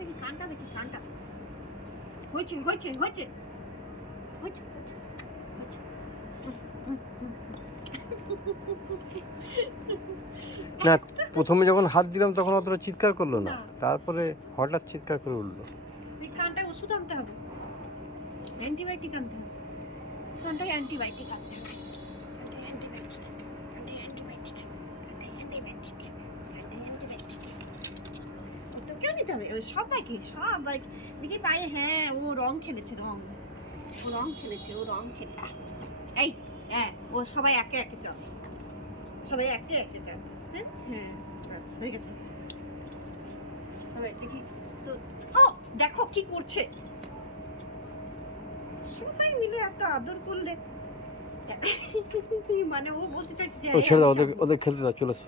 দেখি কানটা দেখি কানটা হয়েছে হয়েছে হয়েছে হয়েছে না প্রথমে যখন হাত দিলাম তখন অতটা চিৎকার করলো না, তারপরে হঠাৎ চিৎকার করে উঠলো। তুই কানটায় ওষুধ আনতে হবে, অ্যান্টিবায়োটিক আনতে হবে, কানটায় অ্যান্টিবায়োটিক আনতে হবে, তোকেও নিতে হবে, ওই সবাইকে দেখি পায়ে। হ্যাঁ ও রং খেলেছে, ও রং খেলেছে। এই হ্যাঁ ও সবাই একে একে চল, সবাই একে একে চল। হ্যাঁ হ্যাঁ ব্যাস হয়ে গেছে। সবাই দেখি তো, ও দেখো কি করছে, সবাই মিলে একটা আদর করলে মানে ও বলতে চাইছে যে ও ছেড়ে দাও, ওদের খেলতে দাও, চলেছে।